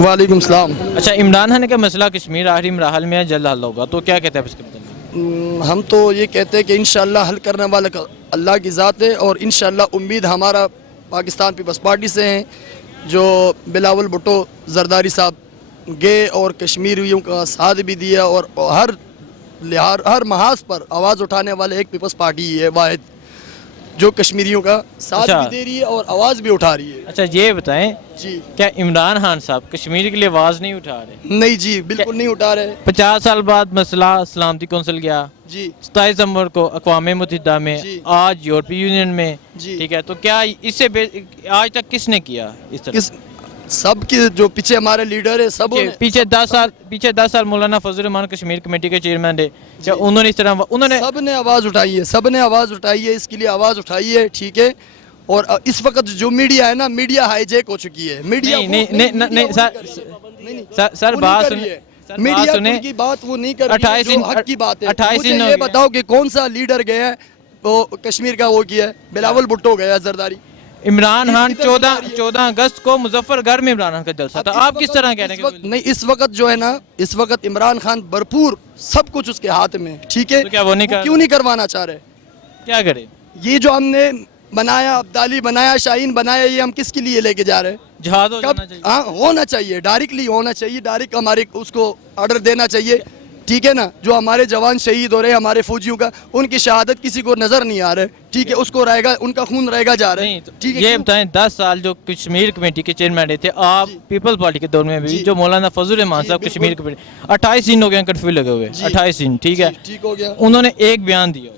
वालेकुम सलाम। अच्छा, इमरान खान का मसला कश्मीर आखिरी मराहल में है, जल्द हल होगा, तो क्या कहते हैं आप इसके मतलब? हम तो ये कहते हैं कि इंशाअल्लाह हल करने वाला अल्लाह की ज़ात है, और इंशाअल्लाह उम्मीद हमारा पाकिस्तान पीपल्स पार्टी से हैं, जो बिलावल भुट्टो जरदारी साहब गए और कश्मीरियों का साथ भी दिया, और हर महाज पर आवाज़ उठाने वाले एक पीपल्स पार्टी ही है वाहिद, जो कश्मीरियों का साथ अच्छा। भी दे रही है और आवाज़ भी उठा रही है। अच्छा, ये बताएं, जी क्या इमरान खान साहब कश्मीर के लिए आवाज़ नहीं उठा रहे? नहीं जी, बिल्कुल नहीं उठा रहे। 50 साल बाद मसला सलामती कौंसिल गया, जी 27 दिसंबर को अक़वाम मुत्तहिदा में, जी। आज यूरोपीय यूनियन में, जी। ठीक है, तो क्या इससे आज तक किसने किया इस तरह? किस सब के जो पीछे हमारे लीडर है सब पीछे 10 साल मौलाना फजल रहमान कश्मीर कमेटी के चेयरमैन है, क्या उन्होंने इस तरह सब ने आवाज़ उठाई है, सब ने आवाज़ उठाई है, इसके लिए आवाज़ उठाई है, ठीक है। और इस वक्त जो मीडिया है ना, मीडिया हाईजैक हो चुकी है। मीडिया नहीं सर, बात सुनिए, मीडिया की बात वो नहीं कर रही है, जो हक की बात है। 28 मुझे ये बताओ कि कौन सा लीडर गया है वो कश्मीर का, वो किया है बिलावल भुट्टो गया जरदारी। इमरान खान 14 अगस्त को मुजफ्फरगढ़ में इमरान खान का जलसा था, आप किस तरह कह रहे हैं? नहीं, इस वक्त जो है ना, इस वक्त इमरान खान भरपूर सब कुछ उसके हाथ में, ठीक है। तो क्या वो नहीं क्यों नहीं करवाना चाह रहे? क्या करे? ये जो हमने बनाया, अब्दाली बनाया, शाहीन बनाया, ये हम किसके लिए लेके जा रहे हैं? जहाज हो जाना चाहिए। हाँ, होना चाहिए, डायरेक्टली होना चाहिए, डायरेक्ट हमारे उसको ऑर्डर देना चाहिए, ठीक है ना। जो हमारे जवान शहीद हो रहे हैं, हमारे फौजियों का, उनकी शहादत किसी को नजर नहीं आ रहा है, ठीक है, उसको रहेगा, उनका खून रहेगा जा रहा है, ठीक है। ये बताएं, 10 साल जो कश्मीर कमेटी के चेयरमैन थे आप, पीपल्स पार्टी के दौर में भी, जो मौलाना फजल रहमान साहब कश्मीर कमेटी, 28 दिन हो गए कर्फ्यू लगे हुए, 28 दिन, ठीक है, ठीक हो गया। उन्होंने एक बयान दिया,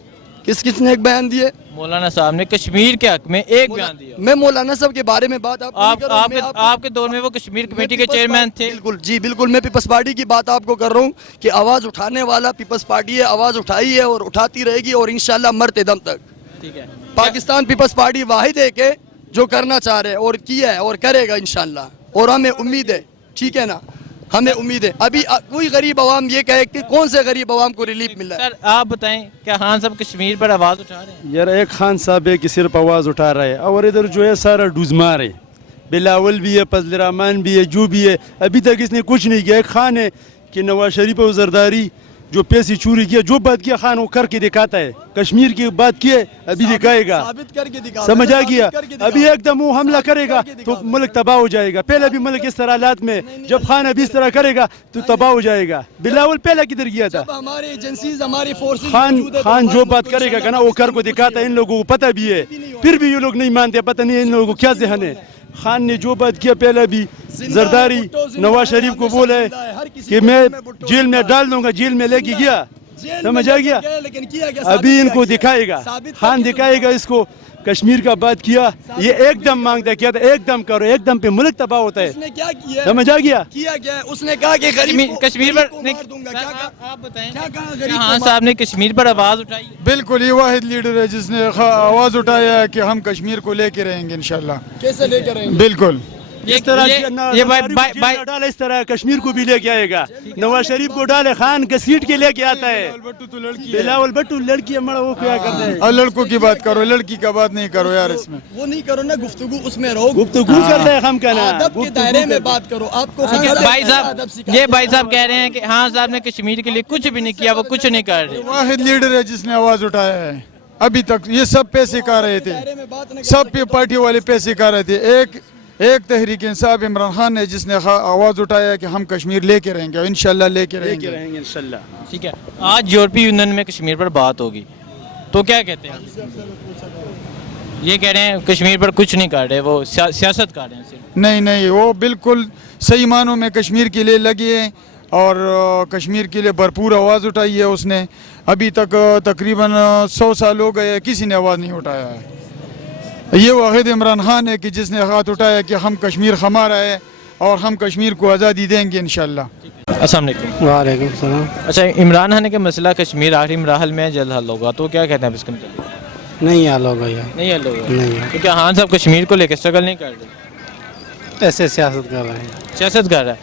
किसने एक बयान दिए? मौलाना साहब ने कश्मीर के हक में एक बयान दिया। मैं मौलाना साहब के बारे में बात आपके दौर में वो कश्मीर कमेटी के चेयरमैन थे। बिल्कुल जी, बिल्कुल, मैं पीपल्स पार्टी की बात आपको कर रहा हूँ कि आवाज़ उठाने वाला पीपल्स पार्टी है, आवाज़ उठाई है और उठाती रहेगी, और इंशाल्लाह मरते दम तक। ठीक है, पाकिस्तान पीपल्स पार्टी वाहिद है के जो करना चाह रहे हैं और किया है और करेगा इंशाल्लाह, और हमें उम्मीद है, ठीक है ना, हमें उम्मीद है। अभी कोई गरीब आवाम ये कहे कि कौन से गरीब आवाम को रिलीफ मिल रहा है? सर आप बताएं, क्या खान साहब कश्मीर पर आवाज़ उठा रहे हैं? यार, एक खान साहब है कि सिर्फ आवाज़ उठा रहा है, और इधर जो है सारा डूजमार है, बिलावल भी है, फजल रहमान भी है, जो भी है, अभी तक इसने कुछ नहीं किया। एक खान है कि नवाज शरीफ और जरदारी जो पैसे चोरी किया, जो बात किया खान वो करके दिखाता है, कश्मीर की बात की है, अभी दिखाएगा, समझ आ गया। अभी एकदम वो हमला करेगा तो मुल्क तबाह हो जाएगा। पहले भी मुल्क इस तरह हालात में, जब खान अभी इस तरह करेगा तो तबाह हो जाएगा। बिलावल पहले किधर गया था? हमारी एजेंसीज, हमारी फोर्सेस, खान जो बात करेगा ना वो कर को दिखाता है, इन लोगों को पता भी है, फिर भी ये लोग नहीं मानते, पता नहीं इन लोगों को क्या ज़हन है। खान ने जो बात किया, पहले भी जरदारी नवाज शरीफ को बोला है कि मैं जेल में डाल दूंगा, जेल में लेके गया, समझ आ गया। अभी इनको दिखाएगा, खान दिखाएगा इसको। कश्मीर का बात किया, ये एकदम मांगता क्या था, एकदम करो, एकदम पे मुल्क तबाह होता है। उसने क्या किया? समझ आ गया? किया क्या है? उसने कहा कि कश्मीर पर आप बताएं, खान साहब ने कश्मीर पर आवाज़ उठाई? बिल्कुल, ये वाहिद लीडर है जिसने आवाज़ उठाया है कि हम कश्मीर को लेके रहेंगे इंशाल्लाह। कैसे लेकर रहेंगे? बिल्कुल, इस तरह इस तरह कश्मीर को भी लेके आएगा। नवाज शरीफ को डाले, खान के सीट के लेके आता है। बिलावल भुट्टो लड़की है, वो क्या करता है? और लड़कों की बात करो, लड़की का बात नहीं करो यार, इसमें वो नहीं करो ना, गुफ्तगू उसमें रहो, गुफ्तगू करते हैं हम का ना, अदब के दायरे में बात करो। आपको भाई साहब कह रहे हैं कि हाँ साहब ने कश्मीर के लिए कुछ भी नहीं किया, वो कुछ नहीं कर रहे। वाहिद लीडर है जिसने आवाज़ उठाया है। अभी तक ये सब पैसे खा रहे थे, सब पार्टी वाले पैसे खा रहे थे। एक तहरीक इंसाफ इमरान खान है जिसने आवाज़ उठाया कि हम कश्मीर लेके रहेंगे, इंशाल्लाह लेके रहेंगे इंशाल्लाह। ठीक है, आज यूरोपीय यूनियन में कश्मीर पर बात होगी, तो क्या कहते हैं? ये कह रहे हैं कश्मीर पर कुछ नहीं कर रहे, वो सियासत कर रहे हैं सिर्फ। नहीं, वो बिल्कुल सही मानों में कश्मीर के लिए लगे हैं और कश्मीर के लिए भरपूर आवाज़ उठाई है उसने। अभी तक तकरीबन 100 साल हो गए, किसी ने आवाज़ नहीं उठाया है। ये वाहिद इमरान खान है कि जिसने हाथ उठाया कि हम कश्मीर हमारा है और हम कश्मीर को आज़ादी देंगे इंशाल्लाह। अस्सलाम वालेकुम। वालेकुम सलाम। अच्छा, इमरान खान का मसला कश्मीर आखिरी मराहल में जल्द हल होगा, तो क्या कहते हैं इसके मतलब? नहीं हल होगा यार, नहीं हल होगा। नहीं, तो क्या खान साहब कश्मीर को लेकर स्ट्रगल नहीं कर रहे? ऐसे सियासत कर रहे हैं। सियासत कर रहा है।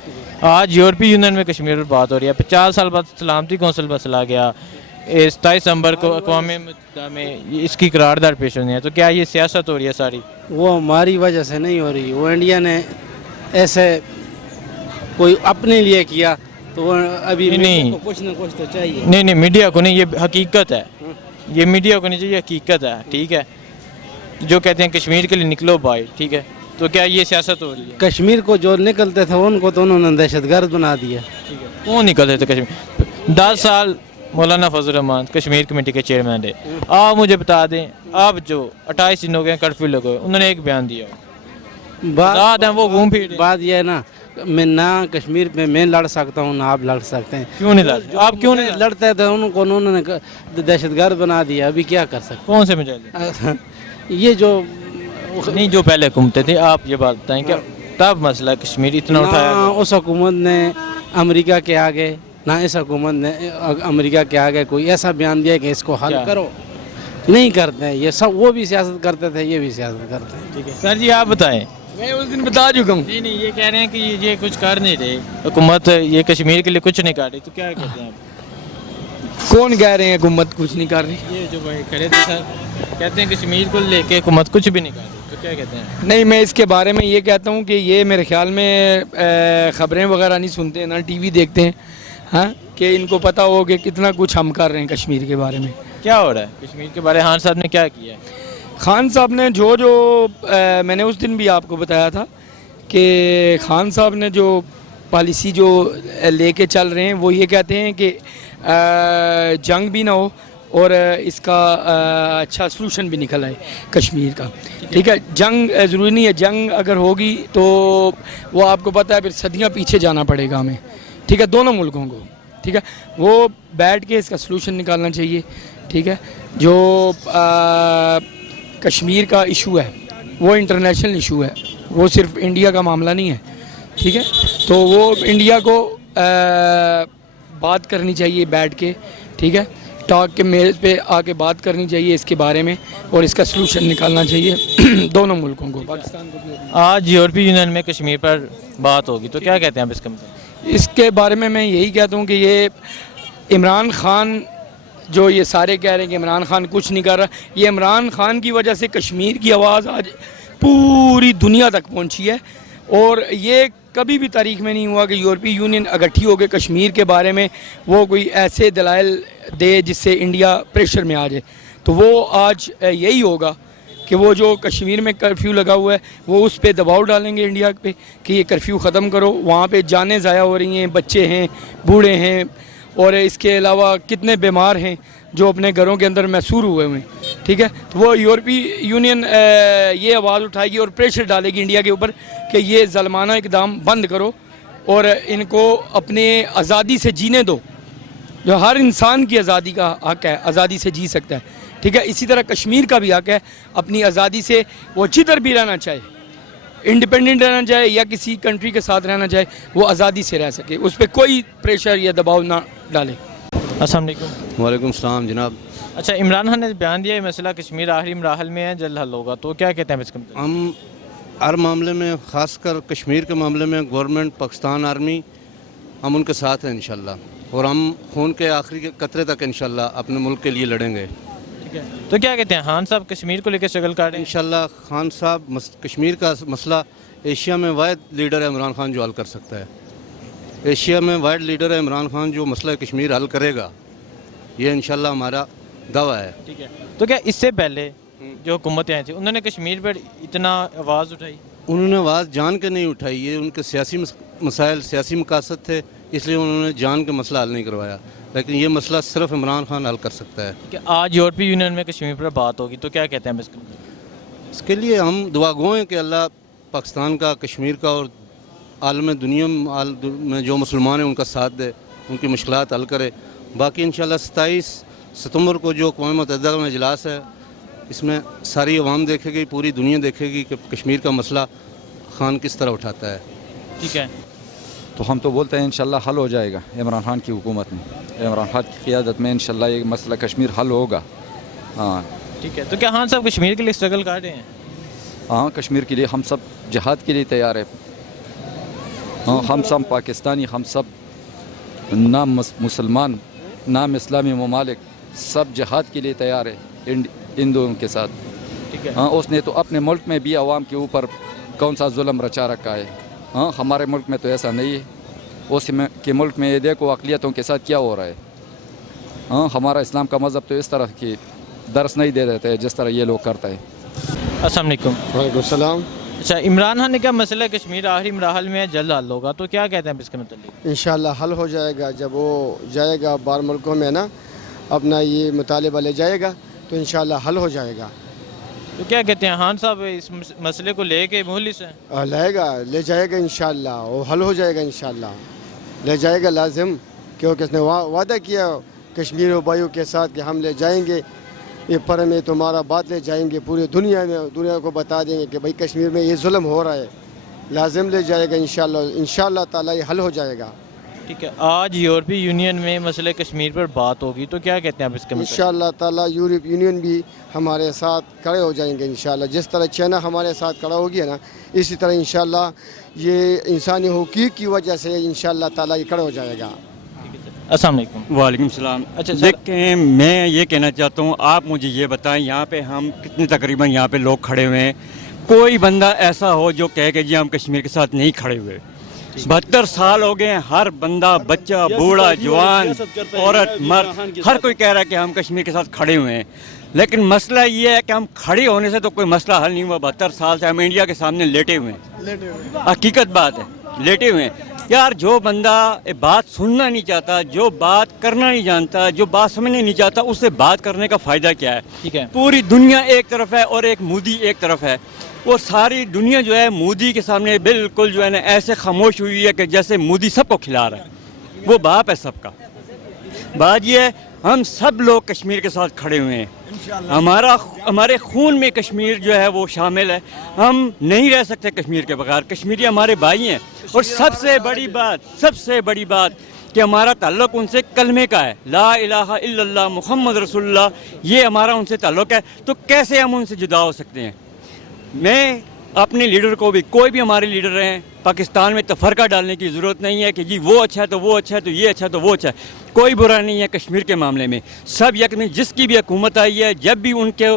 आज यूरोपीय यूनियन में कश्मीर पर बात हो रही है, 50 साल बाद सलामती कौंसिल मसला गया, 27 दिसंबर को अक़वाम मुत्तहिदा में इसकी करारदाद पेश होनी है, तो क्या ये सियासत हो रही है सारी? वो हमारी वजह से नहीं हो रही, वो इंडिया ने ऐसे कोई अपने लिए किया तो वो अभी नहीं, मीडिया नहीं। को कुछ ना कुछ तो चाहिए। नहीं नहीं, मीडिया को नहीं, ये हकीकत है, ये मीडिया को नहीं चाहिए, हकीकत है, ठीक है। जो कहते हैं कश्मीर के लिए निकलो भाई, ठीक है, तो क्या ये सियासत हो रही है? कश्मीर को जो निकलते थे उनको तो उन्होंने दहशतगर्द बना दिया। ठीक है, कौन निकल रहे थे कश्मीर? 10 साल मौलाना फजल रहमान कश्मीर कमेटी के चेयरमैन थे। आप मुझे बता दें, अब जो 28 दिन हो गए कर्फ्यू लगे हुए, उन्होंने एक बयान दिया, आज़ाद हैं वो, घूम फिर। बात यह है ना, मैं ना कश्मीर में मैं लड़ सकता हूँ ना आप लड़ सकते हैं। क्यों नहीं लड़ते? आप क्यों नहीं लड़ते? लड़ते थे उनको उन्होंने दहशतगर्द बना दिया। अभी क्या कर सकते कौन से मुजाहिद? हैं? ये जो नहीं, जो पहले घूमते थे, आप ये बात बताएं, क्या तब मसला कश्मीर इतना उठाया ना गया? उस हुकूमत ने अमेरिका के आगे, ना इस हुकूमत ने अमेरिका के आगे कोई ऐसा बयान दिया कि इसको हल क्या? करो, नहीं करते हैं ये सब। वो भी सियासत करते थे, ये भी सियासत करते हैं। ठीक है सर जी, आप बताएं। मैं उस दिन बता चुका हूँ। नहीं नहीं, ये कह रहे हैं कि ये कुछ कर नहीं रहे, हुकूमत ये कश्मीर के लिए कुछ नहीं कर रही, तो क्या कहते हैं आप? कौन कह रहे हैं हुकूमत कुछ नहीं कर रही? ये जो भाई खड़े थे सर, कहते हैं कश्मीर को लेके हुकूमत कुछ भी नहीं कर रही, तो क्या कहते हैं? नहीं, मैं इसके बारे में ये कहता हूँ कि ये मेरे ख्याल में ख़बरें वगैरह नहीं सुनते हैं, ना टीवी देखते हैं, हाँ, कि इनको पता हो कि कितना कुछ हम कर रहे हैं कश्मीर के बारे में। क्या हो रहा है कश्मीर के बारे में? खान साहब ने क्या किया है? खान साहब ने जो मैंने उस दिन भी आपको बताया था कि खान साहब ने जो पॉलिसी जो लेके चल रहे हैं वो ये कहते हैं कि जंग भी ना हो और इसका अच्छा सलूशन भी निकल आए कश्मीर का, ठीक है। जंग ज़रूरी नहीं है, जंग अगर होगी तो वो आपको पता है फिर सदियां पीछे जाना पड़ेगा हमें, ठीक है, दोनों मुल्कों को, ठीक है। वो बैठ के इसका सलूशन निकालना चाहिए, ठीक है। जो कश्मीर का इशू है वो इंटरनेशनल इशू है, वो सिर्फ इंडिया का मामला नहीं है, ठीक है। तो वो इंडिया को बात करनी चाहिए बैठ के, ठीक है, टॉक के मेज़ पे आके बात करनी चाहिए इसके बारे में और इसका सलूशन निकालना चाहिए दोनों मुल्कों को, पाकिस्तान को भी। आज यूरोपीय यूनियन में कश्मीर पर बात होगी, तो क्या कहते हैं आप इसके मतलब? इसके बारे में मैं यही कहता हूँ कि ये इमरान खान जो ये सारे कह रहे हैं कि इमरान खान कुछ नहीं कर रहा, ये इमरान खान की वजह से कश्मीर की आवाज़ आज पूरी दुनिया तक पहुँची है। और ये कभी भी तारीख में नहीं हुआ कि यूरोपीय यूनियन इकट्ठी होकर कश्मीर के बारे में वो कोई ऐसे दलाइल दे जिससे इंडिया प्रेशर में आ जाए। तो वो आज यही होगा कि वो जो कश्मीर में कर्फ्यू लगा हुआ है वो उस पर दबाव डालेंगे इंडिया पे कि ये कर्फ्यू ख़त्म करो। वहाँ पे जानें ज़ाया हो रही हैं, बच्चे हैं, बूढ़े हैं, और इसके अलावा कितने बीमार हैं जो अपने घरों के अंदर मैसूर हुए हुए हैं, ठीक है। तो वो यूरोपीय यूनियन ये आवाज़ उठाएगी और प्रेशर डालेगी इंडिया के ऊपर कि ये ज़ल्माना इक़दाम बंद करो और इनको अपने आज़ादी से जीने दो। जो हर इंसान की आज़ादी का हक़ है, आज़ादी से जी सकता है, ठीक है। इसी तरह कश्मीर का भी हक़ है अपनी आज़ादी से, वो जिधर भी रहना चाहे, इंडिपेंडेंट रहना चाहे या किसी कंट्री के साथ रहना चाहे, वो आज़ादी से रह सके, उस पर कोई प्रेशर या दबाव ना डाले। अस्सलाम वालेकुम। वालेकुम सलाम जनाब। अच्छा, इमरान खान ने बयान दिया है मसला कश्मीर आखिरी मराहल में है, जल्द हल होगा, तो क्या कहते हैं इसके मतलब? हम हर मामले में, ख़ासकर कश्मीर के मामले में, गवर्नमेंट पाकिस्तान आर्मी, हम उनके साथ हैं इंशाल्लाह, और हम खून के आखिरी कतरे तक इंशाल्लाह अपने मुल्क के लिए लड़ेंगे। ठीक है, तो क्या कहते हैं खान साहब कश्मीर को लेकर स्ट्रगल कर रहे हैं? इंशाल्लाह खान साहब कश्मीर का मसला एशिया में वाहिद लीडर है इमरान खान जो हल कर सकता है। एशिया में वाहिद लीडर है इमरान खान जो मसला कश्मीर हल करेगा, ये इंशाल्लाह हमारा दावा है। ठीक है, तो क्या इससे पहले जो हुकूमतें आई थी उन्होंने कश्मीर पर इतना आवाज़ उठाई? उन्होंने आवाज़ जान के नहीं उठाई, ये उनके सियासी मसाइल, सियासी मकासद थे, इसलिए उन्होंने जान के मसला हल नहीं करवाया, लेकिन ये मसला सिर्फ इमरान खान हल कर सकता है। कि आज यूरोपीय यूनियन में कश्मीर पर बात होगी, तो क्या कहते हैं इसके? इसके लिए हम दुआ गो हैं कि अल्लाह पाकिस्तान का, कश्मीर का और आलम दुनिया में जो मुसलमान हैं उनका साथ दे, उनकी मुश्किलात हल करे। बाकी इंशाल्लाह 27 सितंबर को जो अक़वाम मुत्तहिदा में इजलास है, इसमें सारी अवाम देखेगी, पूरी दुनिया देखेगी कि कश्मीर का मसला खान किस तरह उठाता है। ठीक है, तो हम तो बोलते हैं इंशाल्लाह हल हो जाएगा इमरान खान की हुकूमत में, इमरान खान की क़ियादत में इंशाल्लाह ये मसला कश्मीर हल होगा। हाँ ठीक है, तो क्या खान साहब कश्मीर के लिए स्ट्रगल कर रहे हैं? हाँ, कश्मीर के लिए हम सब जिहाद के लिए तैयार है। हाँ, हम सब पाकिस्तानी, हम सब नाम मुसलमान, नाम इस्लामी ममालिक, सब जिहाद के लिए तैयार है हिंदुओं के साथ। ठीक है, हाँ, उसने तो अपने मुल्क में भी आवाम के ऊपर कौन सा जुल्म रचा रखा है। हाँ, हमारे मुल्क में तो ऐसा नहीं है। उस के मुल्क में ये देखो अक़लियतों के साथ क्या हो रहा है। हाँ, हमारा इस्लाम का मज़हब तो इस तरह की दर्स नहीं दे देते हैं जिस तरह ये लोग करते हैं। अस्सलाम वालेकुम। वालेकुम सलाम। अच्छा, इमरान खान ने कहा मसला कश्मीर आखिरी मराहल में है, जल्द हल होगा, तो क्या कहते हैं आप इसके मतलब? इंशाल्लाह हल हो जाएगा। जब वो जाएगा बाहर मुल्कों में ना अपना ये मुतालिबा ले जाएगा तो इंशाल्लाह हल हो जाएगा। तो क्या कहते हैं खान साहब इस मसले को लेके मुखलिस हैं? ले जाएगा इंशाल्लाह, वो हल हो जाएगा इंशाल्लाह, ले जाएगा लाजिम, क्योंकि उसने वादा किया कश्मीर भाइयों के साथ कि हम ले जाएंगे, ये पर में तुम्हारा बात ले जाएंगे पूरी दुनिया को बता देंगे कि भाई कश्मीर में ये जुल्म हो रहा है, लाजिम ले जाएगा इंशाल्लाह ताला ये हल हो जाएगा। ठीक है, आज यूरोपीय यूनियन में मसले कश्मीर पर बात होगी, तो क्या कहते हैं आप इसके मतलब? इंशाल्लाह ताला यूरोप यूनियन भी हमारे साथ खड़े हो जाएंगे इंशाल्लाह। जिस तरह चाइना हमारे साथ खड़ा हो गया ना, इसी तरह इंशाल्लाह ये इंसानी हुकूक की वजह से इंशाल्लाह ताला ये खड़ा हो जाएगा। अस्सलाम वालेकुम। वालेकुम सलाम। अच्छा सर, देखें, मैं ये कहना चाहता हूँ, आप मुझे ये बताएं, यहाँ पे हम कितने तकरीबन यहाँ पे लोग खड़े हुए हैं, कोई बंदा ऐसा हो जो कहे कि जी हम कश्मीर के साथ नहीं खड़े हुए। 72 साल हो गए, हर बंदा, बच्चा, बूढ़ा, जवान, औरत, मर्द, हर कोई कह रहा है कि हम कश्मीर के साथ खड़े हुए हैं। लेकिन मसला ये है कि हम खड़े होने से तो कोई मसला हल नहीं हुआ। 72 साल से हम इंडिया के सामने लेटे हुए हैं, हकीकत बात है, लेटे हुए हैं। यार, जो बंदा बात सुनना नहीं चाहता, जो बात करना नहीं जानता, जो बात समझना नहीं चाहता, उससे बात करने का फ़ायदा क्या है? ठीक है, पूरी दुनिया एक तरफ है और एक मोदी एक तरफ है, वो सारी दुनिया जो है मोदी के सामने बिल्कुल जो है ना ऐसे खामोश हुई है कि जैसे मोदी सबको खिला रहा है, वो बाप है सबका। बात ये है, हम सब लोग कश्मीर के साथ खड़े हुए हैं, हमारे खून में कश्मीर जो है वो शामिल है, हम नहीं रह सकते कश्मीर के बगैर। कश्मीरी हमारे भाई हैं, और सबसे बड़ी बात कि हमारा ताल्लुक़ उनसे कलमे का है, ला इलाहा इल्लल्लाह मुहम्मद रसूलुल्लाह, ये हमारा उनसे ताल्लुक़ है। तो कैसे हम उनसे जुदा हो सकते हैं? मैं अपने लीडर को भी, कोई भी हमारे लीडर हैं, पाकिस्तान में तफरका डालने की ज़रूरत नहीं है कि जी वो अच्छा है तो वो अच्छा है, तो ये अच्छा है तो वो अच्छा है। कोई बुरा नहीं है कश्मीर के मामले में, सब यकमी, जिसकी भी हुकूमत आई है, जब भी उनके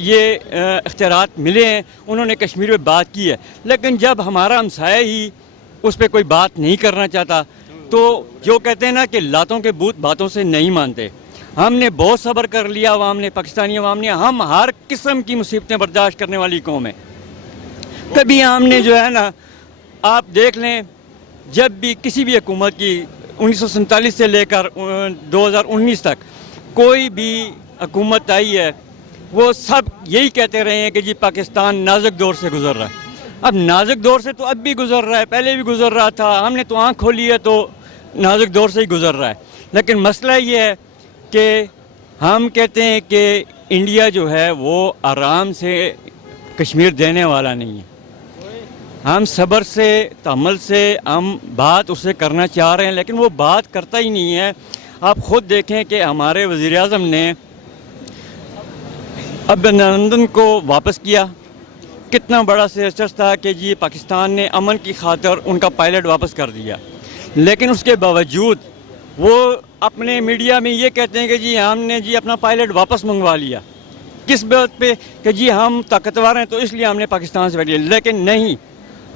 ये इख्तियारात मिले हैं, उन्होंने कश्मीर में बात की है। लेकिन जब हमारा हमसाया ही उस पर कोई बात नहीं करना चाहता, तो जो कहते हैं ना कि लातों के बूत बातों से नहीं मानते। हमने बहुत सब्र कर लिया, अवाम ने, पाकिस्तानी अवाम ने। हम हर किस्म की मुसीबतें बर्दाश्त करने वाली कौम है। कभी हमने जो है ना, आप देख लें, जब भी किसी भी हुकूमत की 1947 से लेकर 2019 तक कोई भी हुकूमत आई है, वो सब यही कहते रहे हैं कि जी पाकिस्तान नाजुक दौर से गुजर रहा है। अब नाजुक दौर से तो अब भी गुजर रहा है, पहले भी गुजर रहा था, हमने तो आँख खोली है तो नाजुक दौर से ही गुजर रहा है। लेकिन मसला ये है कि हम कहते हैं कि इंडिया जो है वो आराम से कश्मीर देने वाला नहीं है। हम सब्र से, तहम्मुल से हम बात उससे करना चाह रहे हैं, लेकिन वो बात करता ही नहीं है। आप ख़ुद देखें कि हमारे वज़ीर-ए-आज़म ने अभिनंदन को वापस किया, कितना बड़ा सियासत था कि जी पाकिस्तान ने अमन की खातिर उनका पायलट वापस कर दिया। लेकिन उसके बावजूद वो अपने मीडिया में ये कहते हैं कि जी हमने जी अपना पायलट वापस मंगवा लिया। किस बात पे? कि जी हम ताकतवर हैं तो इसलिए हमने पाकिस्तान से बैठ लिया। लेकिन नहीं,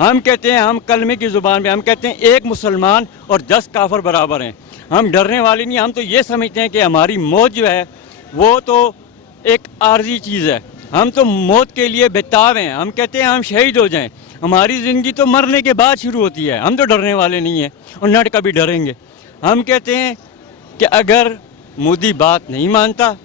हम कहते हैं, हम कलमे की ज़ुबान में हम कहते हैं एक मुसलमान और 10 काफर बराबर हैं। हम डरने वाले नहीं, हम तो ये समझते हैं कि हमारी मौत जो है वो तो एक आर्जी चीज़ है। हम तो मौत के लिए बेताब हैं। हम कहते हैं हम शहीद हो जाएं, हमारी ज़िंदगी तो मरने के बाद शुरू होती है। हम तो डरने वाले नहीं हैं और न कभी डरेंगे। हम कहते हैं कि अगर मोदी बात नहीं मानता,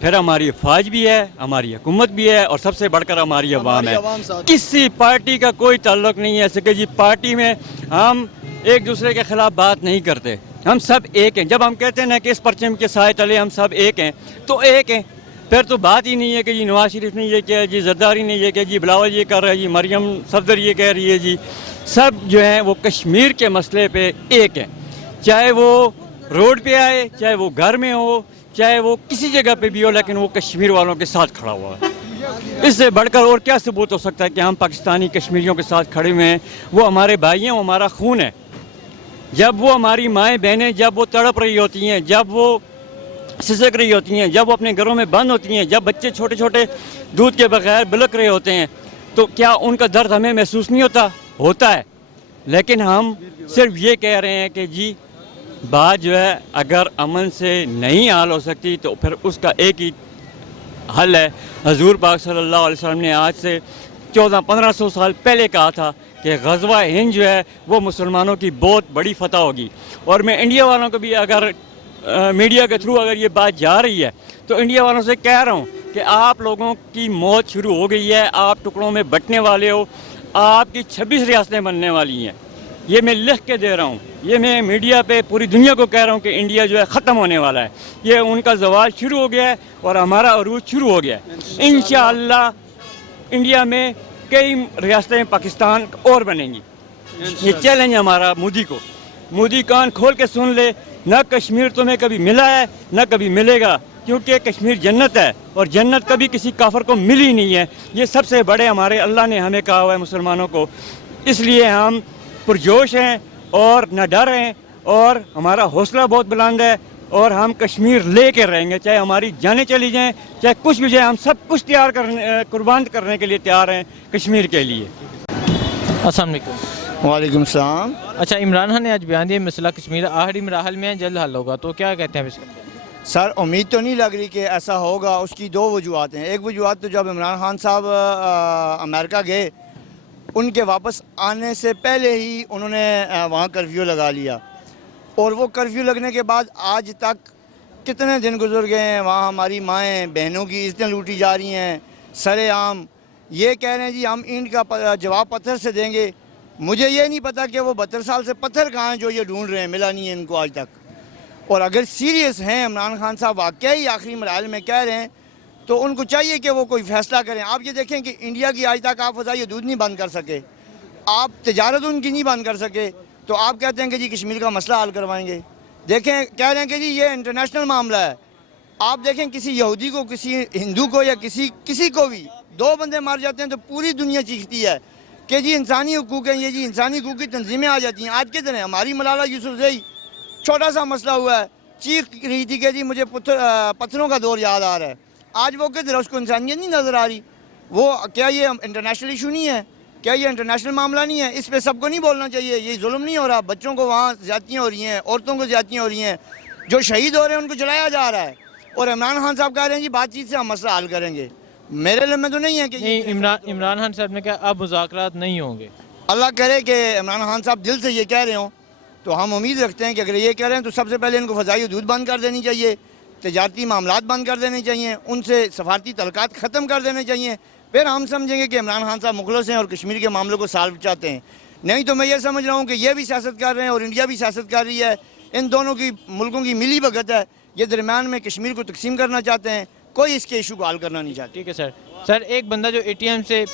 फिर हमारी फ़ौज भी है, हमारी हुकूमत भी है, और सबसे बढ़कर हमारी अवाम है। किसी पार्टी का कोई ताल्लुक़ नहीं है ऐसे कि जी पार्टी में हम एक दूसरे के ख़िलाफ़ बात नहीं करते। हम सब एक हैं। जब हम कहते हैं ना कि इस परचम के साए तले हम सब एक हैं, तो एक हैं। फिर तो बात ही नहीं है कि जी नवाज शरीफ ने ये किया, जी जरदारी ने ये किया, जी बिलावल ये कर रहा है, जी मरियम सफदर ये कह रही है, जी सब जो हैं वो कश्मीर के मसले पे एक हैं। चाहे वो रोड पे आए, चाहे वो घर में हो, चाहे वो किसी जगह पे भी हो, लेकिन वो कश्मीर वालों के साथ खड़ा हुआ है। इससे बढ़कर और क्या सबूत हो सकता है कि हम पाकिस्तानी कश्मीरियों के साथ खड़े हुए हैं? वो हमारे भाई हैं, वो हमारा खून है। जब वो हमारी माएँ बहनें जब वो तड़प रही होती हैं, जब वो सिसक रही होती हैं, जब वो अपने घरों में बंद होती हैं, जब बच्चे छोटे छोटे दूध के बगैर बिलक रहे होते हैं, तो क्या उनका दर्द हमें महसूस नहीं होता? होता है। लेकिन हम सिर्फ ये कह रहे हैं कि जी बात जो है अगर अमन से नहीं हल हो सकती तो फिर उसका एक ही हल है। हजूर पाक सल्लल्लाहु अलैहि वसल्लम ने आज से 1400-1500 साल पहले कहा था कि ग़ज़वा हिंद जो है वो मुसलमानों की बहुत बड़ी फतह होगी। और मैं इंडिया वालों को भी अगर मीडिया के थ्रू अगर ये बात जा रही है तो इंडिया वालों से कह रहा हूँ कि आप लोगों की मौत शुरू हो गई है, आप टुकड़ों में बंटने वाले हो, आपकी 26 रियासतें बनने वाली हैं। ये मैं लिख के दे रहा हूँ, ये मैं मीडिया पे पूरी दुनिया को कह रहा हूँ कि इंडिया जो है ख़त्म होने वाला है। ये उनका ज़वाल शुरू हो गया है और हमारा अरूज शुरू हो गया है। इंशाअल्लाह इंडिया में कई रियासतें पाकिस्तान और बनेंगी। ये चैलेंज है हमारा मोदी को। मोदी कान खोल के सुन ले, ना कश्मीर तुम्हें कभी मिला है ना कभी मिलेगा, क्योंकि कश्मीर जन्नत है और जन्नत कभी किसी काफर को मिली नहीं है। ये सबसे बड़े हमारे अल्लाह ने हमें कहा हुआ है मुसलमानों को, इसलिए हम पुरजोश हैं और न डर हैं और हमारा हौसला बहुत बुलंद है और हम कश्मीर ले के रहेंगे, चाहे हमारी जानें चली जाएं, चाहे कुछ भी जाए, हम सब कुछ तैयार करने कुर्बान करने के लिए तैयार हैं कश्मीर के लिए। अस्सलाम वालेकुम। वालेकुम सलाम। अच्छा, इमरान खान ने आज बयान दिया मसला कश्मीर आखिरी मराहल में है, जल्द हल होगा, तो क्या कहते हैं इसके? सर उम्मीद तो नहीं लग रही कि ऐसा होगा। उसकी दो वजूहत हैं। एक वजूहत तो जब इमरान खान साहब अमेरिका गए, उनके वापस आने से पहले ही उन्होंने वहाँ कर्फ्यू लगा लिया और वो कर्फ्यू लगने के बाद आज तक कितने दिन गुजर गए हैं, वहाँ हमारी माएँ बहनों की इज़्ज़तें लूटी जा रही हैं सरेआम। ये कह रहे हैं जी हम ईंट का जवाब पत्थर से देंगे। मुझे ये नहीं पता कि वो 72 साल से पत्थर कहाँ हैं जो ये ढूंढ रहे हैं, मिला नहीं है इनको आज तक। और अगर सीरियस हैं इमरान खान साहब, वाकई आखिरी मराहल में कह रहे हैं, तो उनको चाहिए कि वो कोई फ़ैसला करें। आप ये देखें कि इंडिया की आज तक आप फ़ज़ाई दूध नहीं बंद कर सके, आप तिजारत उनकी नहीं बंद कर सके, तो आप कहते हैं कि जी कश्मीर का मसला हल करवाएंगे। देखें, कह रहे हैं कि जी ये इंटरनेशनल मामला है। आप देखें किसी यहूदी को, किसी हिंदू को या किसी को भी दो बंदे मार जाते हैं तो पूरी दुनिया चीखती है कि जी इंसानी हुकूक हैं, ये जी इंसानी हुकूक की तंजीमें आ जाती हैं। आज के दिन हमारी मलाला यूसुफजई छोटा सा मसला हुआ है, चीख रही थी कि जी मुझे पत्थरों का दौर याद आ रहा है। आज वो किधर है, उसको इंसानियत नहीं नज़र आ रही। वो क्या ये इंटरनेशनल इशू नहीं है? क्या ये इंटरनेशनल मामला नहीं है? इस पे सबको नहीं बोलना चाहिए? ये जुल्म नहीं हो रहा? बच्चों को वहाँ ज़्यादतियाँ हो रही हैं, औरतों को ज़्यादतियाँ हो रही हैं, जो शहीद हो रहे हैं उनको जलाया जा रहा है और इमरान खान साहब कह रहे हैं जी बातचीत से हम मसला हल करेंगे। मेरे लिए में तो नहीं है कि नहीं, इमरान खान साहब ने कहा अब मुज़ाकरात नहीं होंगे। अल्लाह करे कि इमरान खान साहब दिल से ये कह रहे हों, तो हम उम्मीद रखते हैं कि अगर ये कह रहे हैं तो सबसे पहले इनको फ़ज़ाई हदूद बंद कर देनी चाहिए, तजारती मामलात बंद कर देने चाहिए, उनसे सफारती तलकात ख़त्म कर देने चाहिए। फिर हम समझेंगे कि इमरान खान साहब मुखलस हैं और कश्मीर के मामलों को सॉल्व चाहते हैं। नहीं तो मैं ये समझ रहा हूँ कि ये भी सियासत कर रहे हैं और इंडिया भी सियासत कर रही है। इन दोनों की मुल्कों की मिली भगत है, ये दरमियान में कश्मीर को तकसीम करना चाहते हैं, कोई इसके इशू को हल करना नहीं चाहते। ठीक है सर। सर, एक बंदा जो ATM से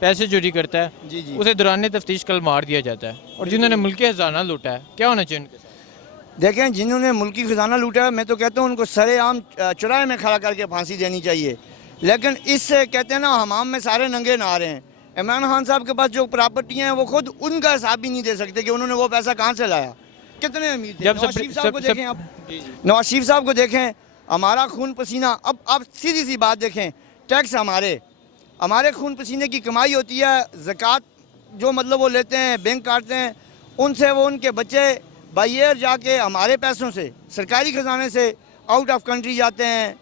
पैसे चोरी करता है, जी जी, उसे दौरान तफ्तीश कल मार दिया जाता है, और जिन्होंने मुल्की खजाना लूटा है, क्या होना चाहिए उनके साथ? देखें, जिन्होंने मुल्की खजाना लूटा है, मैं तो कहता हूँ उनको सरेआम चौराहे में खड़ा करके फांसी देनी चाहिए। लेकिन इससे कहते हैं ना हमाम में सारे नंगे नहा रहे हैं। इमरान खान साहब के पास जो प्रॉपर्टियाँ हैं वो खुद उनका हिसाब भी नहीं दे सकते कि उन्होंने वो पैसा कहाँ से लाया। कितने अमीर थे। नवाज शरीफ साहब को देखें, आप नवाज शरीफ साहब को देखें, हमारा खून पसीना। अब आप सीधी सी बात देखें, टैक्स हमारे खून पसीने की कमाई होती है, ज़कात जो मतलब वो लेते हैं, बैंक काटते हैं, उनसे वो उनके बच्चे बाई एयर जाके हमारे पैसों से, सरकारी ख़जाने से आउट ऑफ कंट्री जाते हैं,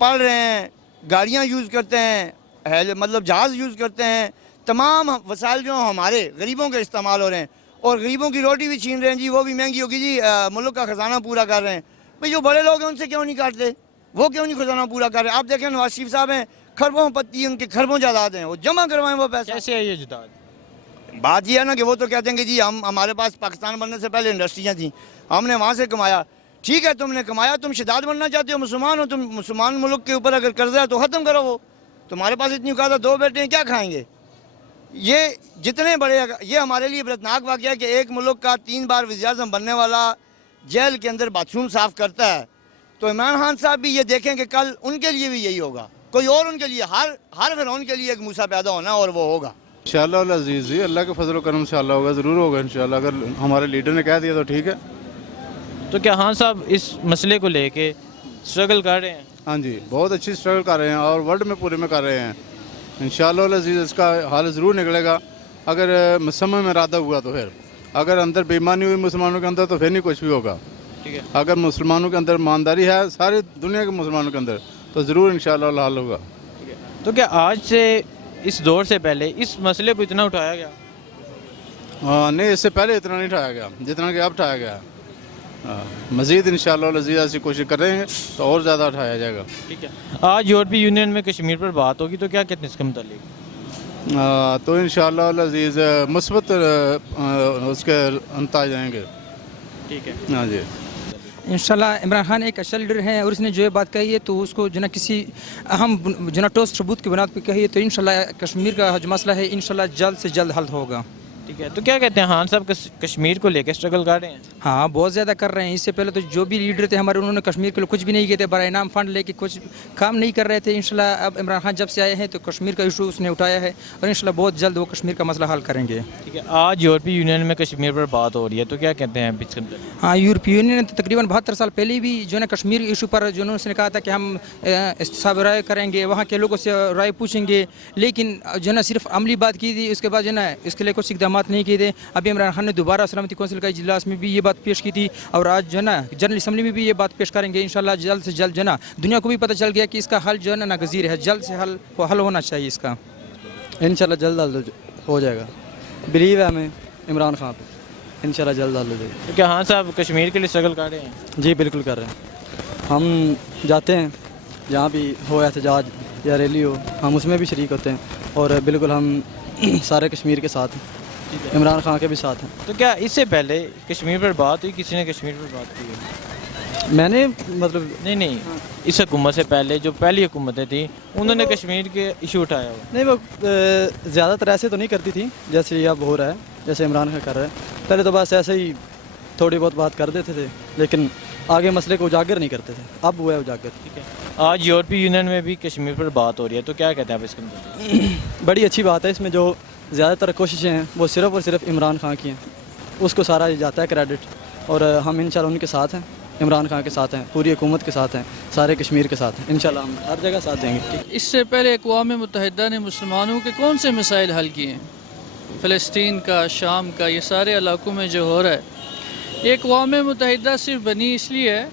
पढ़ रहे हैं, गाड़ियाँ यूज़ करते हैं, मतलब जहाज़ यूज़ करते हैं। तमाम वसाइल जो हमारे गरीबों के इस्तेमाल हो रहे हैं और गरीबों की रोटी भी छीन रहे हैं जी, वो भी महंगी होगी जी, मुल्क का ख़जाना पूरा कर रहे हैं। भाई जो बड़े लोग हैं उनसे क्यों नहीं काटते, वो क्यों नहीं खजाना पूरा कर रहे? आप देखें नवाज शरीफ साहब हैं, खरबों पत्ती उनके, खरबों जायदाद हैं, वो जमा करवाएं वो पैसा। कैसे है ये जायदाद? बात ये है ना कि वो तो कहते हैं कि जी हमारे पास पाकिस्तान बनने से पहले इंडस्ट्रियाँ थी, हमने वहाँ से कमाया। ठीक है, तुमने कमाया, तुम शिदात बनना चाहते हो, मुसलमान हो, तुम मुसलमान मुल्क के ऊपर अगर कर्जा है तो ख़त्म करो। वो तुम्हारे पास इतनी औकात है, 2 बेटे हैं, क्या खाएंगे? ये जितने बड़े, ये हमारे लिए बरतनाक वाक़या है कि एक मुल्क का 3 बार वज़ीर-ए-आज़म बनने वाला जेल के अंदर बाथरूम साफ़ करता है। तो इमरान खान साहब भी ये देखें कि कल उनके लिए भी यही होगा, कोई और उनके लिए, हर फिरौन के लिए एक मूसा पैदा होना, और वो होगा इंशाअल्लाह अज़ीज़ जी। अल्लाह के फजल करम से अल्लाह होगा, ज़रूर होगा इंशाअल्लाह। अगर हमारे लीडर ने कह दिया तो ठीक है। तो क्या खान साहब इस मसले को लेके स्ट्रगल कर रहे हैं? हाँ जी, बहुत अच्छी स्ट्रगल कर रहे हैं और वर्ल्ड में पूरे में कर रहे हैं। इंशाअल्लाह अज़ीज़ इसका हाल ज़रूर निकलेगा अगर मुसलमान में इरादा हुआ तो फिर, अगर अंदर बेईमानी हुई मुसलमानों के अंदर तो फिर नहीं कुछ भी होगा। ठीक है। अगर मुसलमानों के अंदर ईमानदारी है सारी दुनिया के मुसलमानों के अंदर तो ज़रूर इंशाअल्लाह हल होगा। तो क्या आज से इस दौर से पहले इस मसले को इतना उठाया गया? नहीं, इससे पहले इतना नहीं उठाया गया जितना कि अब उठाया गया। मज़ीद इंशाअल्लाह अज़ीज़ ऐसी कोशिश करेंगे तो और ज़्यादा उठाया जाएगा। ठीक है। आज यूरोपीय यूनियन में कश्मीर पर बात होगी तो क्या कहते हैं इसके मुतालिक? तो इंशाअल्लाह अज़ीज़ मुस्बत उसके अंताज जाएंगे। ठीक है। हाँ जी। इंशाल्लाह इमरान खान एक अच्छा लीडर है और इसने जो ये बात कही है तो उसको जो ना किसी अहम जो ना ठोस सबूत की बुनियाद पर कही है, तो इंशाल्लाह कश्मीर का जो मसला है इंशाल्लाह जल्द से जल्द हल होगा। ठीक है। तो क्या कहते हैं खान साहब कश्मीर को लेकर स्ट्रगल कर रहे हैं? हाँ, बहुत ज़्यादा कर रहे हैं। इससे पहले तो जो भी लीडर थे हमारे उन्होंने कश्मीर के लिए कुछ भी नहीं किए थे, बड़ा इनाम फंड लेके कुछ काम नहीं कर रहे थे। इंशाल्लाह अब इमरान खान जब से आए हैं तो कश्मीर का इशू उसने उठाया है और इंशाल्लाह बहुत जल्द वो कश्मीर का मसला हल करेंगे। ठीक है। आज यूरोपीय यूनियन में कश्मीर पर बात हो रही है तो क्या कहते हैं इसके मुतालिक? हाँ, यूरोपीय यूनियन ने तो तकरीबन 72 साल पहले भी जो है कश्मीर इशू पर जो उन्होंने कहा था कि हम इस्तिसाब राय करेंगे, वहाँ के लोगों से राय पूछेंगे, लेकिन जो है सिर्फ अमली बात की थी। उसके बाद जो है इसके लिए कुछ इकदाम नहीं किए थे। अभी इमरान खान ने दोबारा सलामती कौंसिल का इजलास में भी ये बात पेश की थी और आज जो है ना जनरल असम्बली में भी ये बात पेश करेंगे। इंशाल्लाह जल्द से जल्द जो है ना दुनिया को भी पता चल गया कि इसका हल जो है ना नागज़ीर है, जल्द से हल होना चाहिए इसका। इंशाल्लाह जल्द हल हो जाएगा, बिलीव है हमें इमरान खान पे, इंशाल्लाह जल्द हल हो जाएगा। तो क्या हाँ साहब कश्मीर के लिए स्ट्रगल कर रहे हैं? जी बिल्कुल कर रहे हैं। हम जाते हैं जहाँ भी हो एहतजाज या रैली हो, हम उसमें भी शरीक होते हैं और बिल्कुल हम सारे कश्मीर के साथ हैं, इमरान खान के भी साथ हैं। तो क्या इससे पहले कश्मीर पर बात हुई, किसी ने कश्मीर पर बात की है? मैंने मतलब नहीं, इस हुकूमत से पहले जो पहली हुकूमतें थी उन्होंने कश्मीर के इशू उठाया हुआ? नहीं, वो ज़्यादातर ऐसे तो नहीं करती थी जैसे ये अब हो रहा है, जैसे इमरान खान कर रहा है। पहले तो बस ऐसे ही थोड़ी बहुत बात कर देते थे लेकिन आगे मसले को उजागर नहीं करते थे, अब हुआ है उजागर। ठीक है। आज यूरोपीय यूनियन में भी कश्मीर पर बात हो रही है तो क्या कहते हैं आप इसके मुताबिक? बड़ी अच्छी बात है। इसमें जो ज़्यादातर कोशिशें हैं वो सिर्फ़ और सिर्फ इमरान खान की हैं, उसको सारा जाता है क्रेडिट और हम इंशाल्लाह उनके साथ हैं, इमरान खान के साथ हैं, पूरी हुकूमत के साथ हैं, सारे कश्मीर के साथ हैं। इंशाल्लाह हम हर जगह साथ देंगे। इससे पहले अक़वाम मुत्तहिदा ने मुसलमानों के कौन से मसाइल हल किए हैं? फ़लस्तीन का, शाम का, ये सारे इलाकों में जो हो रहा है, ये अक़वाम मुत्तहिदा सिर्फ बनी इसलिए है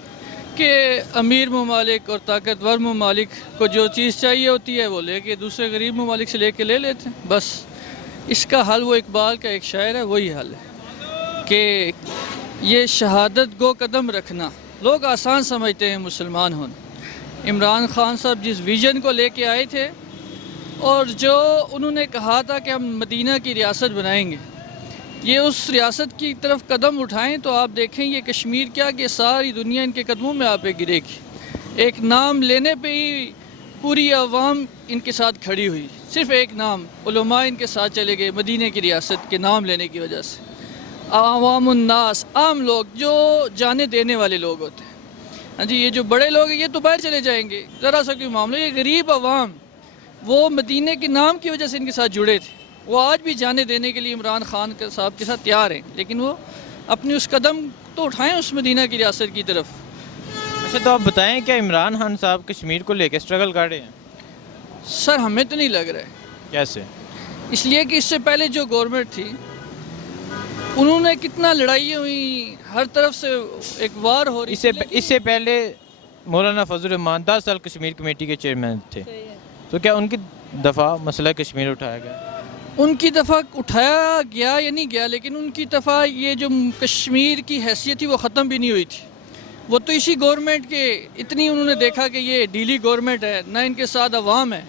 कि अमीर ममालिक और ताकतवर ममालिक को जो चीज़ चाहिए होती है वो लेके दूसरे गरीब ममालिक से ले लेते हैं। बस इसका हल वो इकबाल का एक शायर है, वही हल है कि ये शहादत गो कदम रखना लोग आसान समझते हैं मुसलमान होना। इमरान खान साहब जिस विज़न को लेके आए थे और जो उन्होंने कहा था कि हम मदीना की रियासत बनाएंगे, ये उस रियासत की तरफ कदम उठाएं तो आप देखें ये कश्मीर क्या कि सारी दुनिया इनके कदमों में आप गिरेगी। एक नाम लेने पे ही पूरी आवाम इनके साथ खड़ी हुई, सिर्फ एक नाम, उलमा इनके साथ चले गए मदीने की रियासत के नाम लेने की वजह से। आवामुन्नास, आम लोग जो जाने देने वाले लोग होते हैं, हाँ जी, ये जो बड़े लोग हैं ये तो बाहर चले जाएंगे, ज़रा सा क्यों मामला, ये गरीब आवाम वो मदीने के नाम की वजह से इनके साथ जुड़े थे, वो आज भी जाने देने के लिए इमरान खान साहब के साथ तैयार हैं, लेकिन वो अपनी उस कदम तो उठाएं उस मदीना की रियासत की तरफ। अच्छा, तो आप बताएं क्या इमरान खान साहब कश्मीर को लेकर स्ट्रगल कर रहे हैं? सर हमें तो नहीं लग रहा है। कैसे? इसलिए कि इससे पहले जो गवर्नमेंट थी उन्होंने कितना लड़ाई हुई, हर तरफ से एक वार हो रही। इससे पहले मौलाना फजल रहमान 10 साल कश्मीर कमेटी के चेयरमैन थे, तो क्या उनकी दफ़ा मसला कश्मीर उठाया गया? उनकी दफ़ा उठाया गया या नहीं गया, लेकिन उनकी दफ़ा ये जो कश्मीर की हैसियत थी वो ख़त्म भी नहीं हुई थी। वो तो इसी गवर्नमेंट के इतनी उन्होंने देखा कि ये ढीली गवर्नमेंट है, ना इनके साथ अवाम है,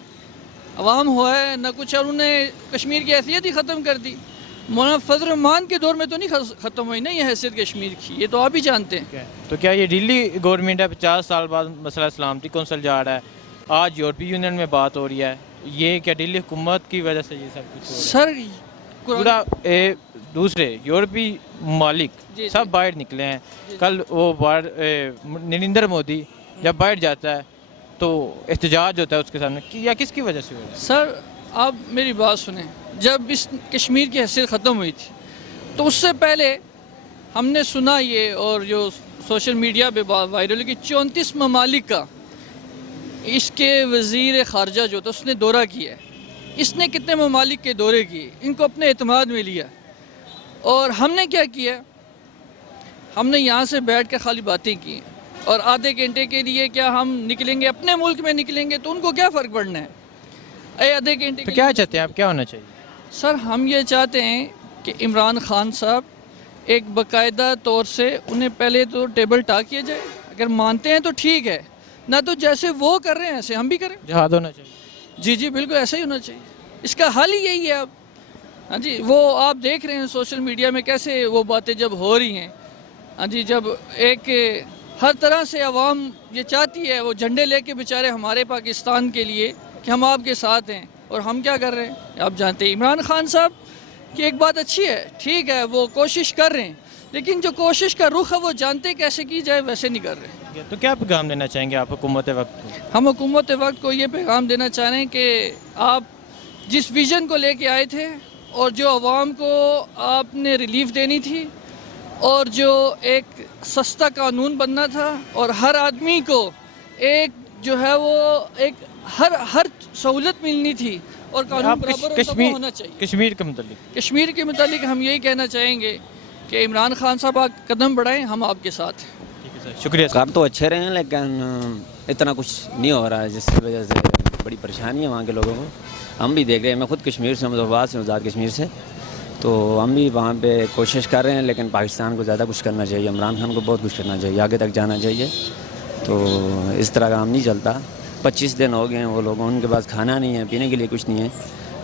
अवाम हुआ है ना कुछ, और उन्हें कश्मीर की हैसियत ही ख़त्म कर दी। मौलाना फजल रहमान के दौर में तो नहीं ख़त्म हुई ना ये हैसियत कश्मीर की, ये तो आप ही जानते हैं। तो क्या ये ढीली गवर्नमेंट है? 50 साल बाद मसला सलामती कौंसिल जा रहा है, आज यूरोपीय यूनियन में बात हो रही है, ये क्या ढीली हुकूमत की वजह से ये सब कुछ हो रहा है? सर पूरा दूसरे यूरोपीय ममालिक सब बाहर निकले हैं। कल वो बाहर नरेंद्र मोदी जब बाहर जाता है तो एहतजाज होता है उसके सामने, या किसकी वजह से हो रहा है? सर आप मेरी बात सुने, जब इस कश्मीर की हैसियत ख़त्म हुई थी तो उससे पहले हमने सुना ये, और जो सोशल मीडिया पे वायरल हुई कि 34 ममालिक का इसके वज़ीर ख़ारजा जो था उसने दौरा किया है اس نے کتنے ممالک کے دورے کیے، ان کو اپنے اعتماد میں لیا، اور ہم نے کیا کیا؟ ہم نے یہاں سے بیٹھ کے خالی باتیں کی، اور آدھے گھنٹے کے لیے کیا ہم نکلیں گے اپنے ملک میں نکلیں گے تو ان کو کیا فرق پڑنا ہے؟ آدھے گھنٹے تو کیا چاہتے ہیں آپ، کیا ہونا چاہیے؟ سر ہم یہ چاہتے ہیں کہ عمران خان صاحب ایک باقاعدہ طور سے انہیں پہلے تو ٹیبل ٹاک کیا جائے، اگر مانتے ہیں تو ٹھیک ہے، نہ تو جیسے وہ کر رہے ہیں ایسے ہم بھی کریں۔ جہاد ہونا چاہیے۔ جی بالکل ایسا ہی ہونا چاہیے، اس کا حل ہی یہی ہے اب۔ ہاں جی، وہ آپ دیکھ رہے ہیں سوشل میڈیا میں کیسے وہ باتیں جب ہو رہی ہیں، ہاں جی، جب ایک ہر طرح سے عوام یہ چاہتی ہے، وہ جھنڈے لے کے بیچارے ہمارے پاکستان کے لیے کہ ہم آپ کے ساتھ ہیں، اور ہم کیا کر رہے ہیں آپ جانتے ہیں۔ عمران خان صاحب کی ایک بات اچھی ہے، ٹھیک ہے وہ کوشش کر رہے ہیں، لیکن جو کوشش کا رخ ہے وہ جانتے کیسے کی جائے ویسے نہیں کر رہے۔ تو کیا پیغام دینا چاہیں گے آپ حکومت وقت کو؟ ہم حکومت وقت کو یہ پیغام دینا چاہ رہے ہیں کہ آپ جس ویژن کو لے کے آئے تھے اور جو عوام کو آپ نے ریلیف دینی تھی، اور جو ایک سستا قانون بننا تھا، اور ہر آدمی کو ایک جو ہے وہ ایک ہر سہولت ملنی تھی، اور قانون برابر ہونا چاہیے۔ کشمیر کے متعلق ہم یہی کہنا چاہیں گے کہ عمران خان صاحب آپ قدم بڑھائیں، ہم آپ کے ساتھ ہیں۔ شکریہ۔ کام تو اچھے رہے ہیں لیکن اتنا کچھ نہیں ہو رہا ہے، جس کی وجہ سے بڑی پریشانی ہے وہاں کے لوگوں کو۔ ہم بھی دیکھ رہے ہیں، میں خود کشمیر سے مظفرآباد سے، آزاد کشمیر سے، تو ہم بھی وہاں پہ کوشش کر رہے ہیں، لیکن پاکستان کو زیادہ کچھ کرنا چاہیے، عمران خان کو بہت کچھ کرنا چاہیے، آگے تک جانا چاہیے۔ تو اس طرح کام نہیں چلتا۔ 25 دن ہو گئے ہیں وہ لوگوں، ان کے پاس کھانا نہیں ہے، پینے کے لیے کچھ نہیں ہے،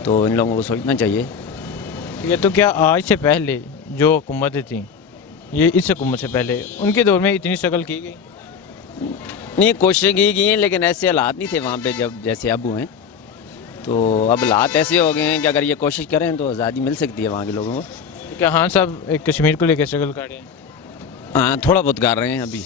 تو ان لوگوں کو سوچنا چاہیے۔ یہ تو کیا آج سے پہلے جو حکومتیں تھیں، یہ اس حکومت سے پہلے ان کے دور میں اتنی اسٹرگل کی گئی؟ نہیں، کوششیں کی ہیں، لیکن ایسے حالات نہیں تھے وہاں پہ جب جیسے اب ہوئے ہیں، تو اب حالات ایسے ہو گئے ہیں کہ اگر یہ کوشش کریں تو آزادی مل سکتی ہے وہاں کے لوگوں کو۔ کیا خان صاحب ایک کشمیر کو لے کے اسٹرگل کر رہے ہیں؟ ہاں، تھوڑا بہت کر رہے ہیں ابھی۔